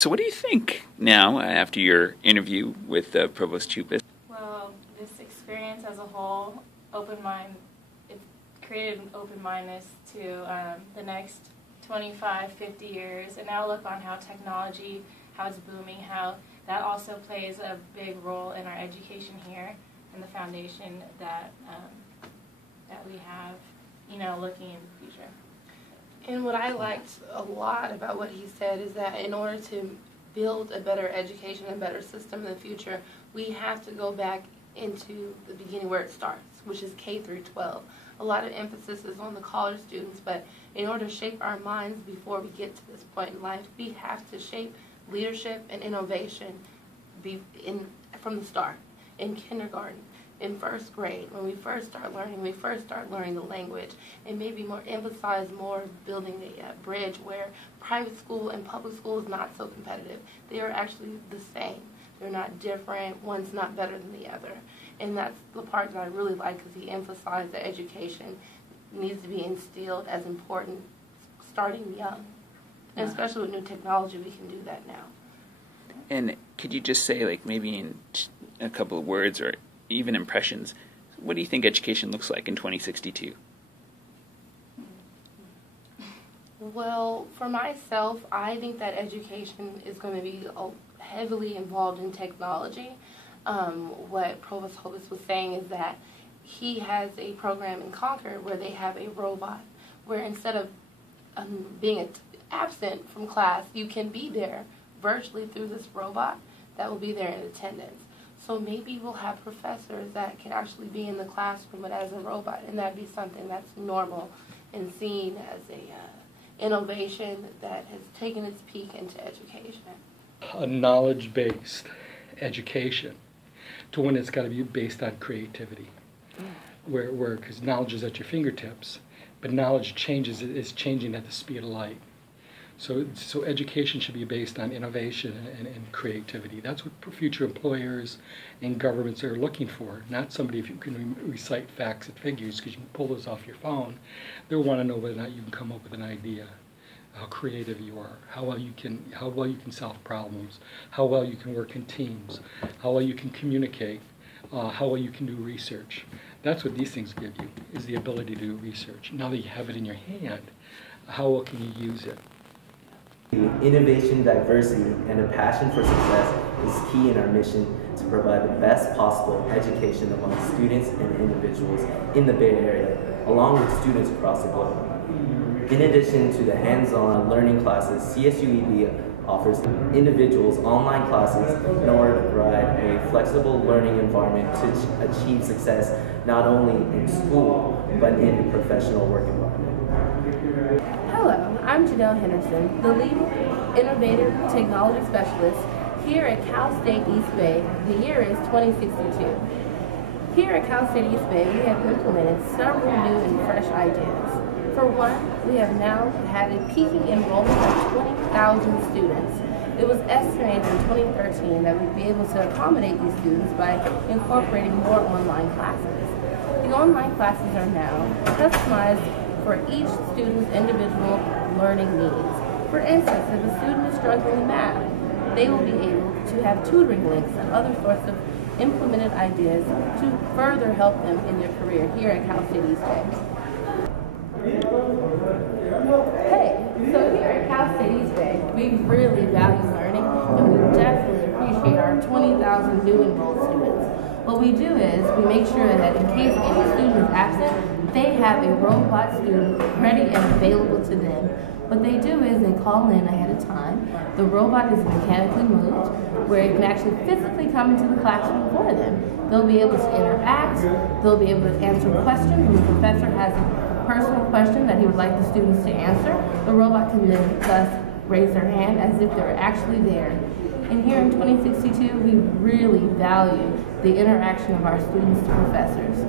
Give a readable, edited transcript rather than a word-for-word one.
So what do you think now after your interview with Provost Chupas? Well, this experience as a whole, it created an open-mindedness to the next 25, 50 years, and outlook on how technology, how it's booming, how that also plays a big role in our education here and the foundation that we have, looking into the future. And what I liked a lot about what he said is that in order to build a better education and better system in the future, we have to go back into the beginning where it starts, which is K through 12. A lot of emphasis is on the college students, but in order to shape our minds before we get to this point in life, we have to shape leadership and innovation from the start, in kindergarten, in first grade, when we first start learning the language, and maybe emphasize more building a bridge where private school and public school is not so competitive. They are actually the same. They're not different. One's not better than the other. And that's the part that I really like, because he emphasized that education needs to be instilled as important starting young. And especially with new technology, we can do that now. And could you just say, like, maybe in a couple of words or even impressions, what do you think education looks like in 2062? Well, for myself, I think that education is going to be heavily involved in technology. What Provost Hovis was saying is that he has a program in Concord where they have a robot, where instead of being absent from class, you can be there virtually through this robot that will be there in attendance. So maybe we'll have professors that can actually be in the classroom but as a robot, and that'd be something that's normal and seen as a innovation that has taken its peak into education. A knowledge-based education to one that's got to be based on creativity, where because knowledge is at your fingertips, but knowledge is changing at the speed of light. So education should be based on innovation and creativity. That's what future employers and governments are looking for, not somebody if you can recite facts and figures, because you can pull those off your phone. They'll want to know whether or not you can come up with an idea, how creative you are, how well you can solve problems, how well you can work in teams, how well you can communicate, how well you can do research. That's what these things give you, is the ability to do research. Now that you have it in your hand, how well can you use it? Innovation, diversity, and a passion for success is key in our mission to provide the best possible education among students and individuals in the Bay Area, along with students across the globe. In addition to the hands-on learning classes, CSUEB offers individuals online classes in order to provide a flexible learning environment to achieve success not only in school, but in the professional work environment. Hello, I'm Janelle Henderson, the lead innovative technology specialist here at Cal State East Bay. The year is 2062. Here at Cal State East Bay, we have implemented several new and fresh ideas. For one, we have now had a peaking enrollment of 20,000 students. It was estimated in 2013 that we'd be able to accommodate these students by incorporating more online classes. The online classes are now customized for each student's individual learning needs. For instance, if a student is struggling in math, they will be able to have tutoring links and other sorts of implemented ideas to further help them in their career here at Cal State East Bay. Hey, so here at Cal State East Bay, we really value learning, and we definitely appreciate our 20,000 new enrolled students. What we do is we make sure that in case any student is absent, they have a robot student ready and available to them. What they do is they call in ahead of time. The robot is mechanically moved, where it can actually physically come into the classroom for them. They'll be able to interact, they'll be able to answer questions. When the professor has a personal question that he would like the students to answer, the robot can then thus raise their hand as if they're actually there. And here in 2062, we really value the interaction of our students to professors.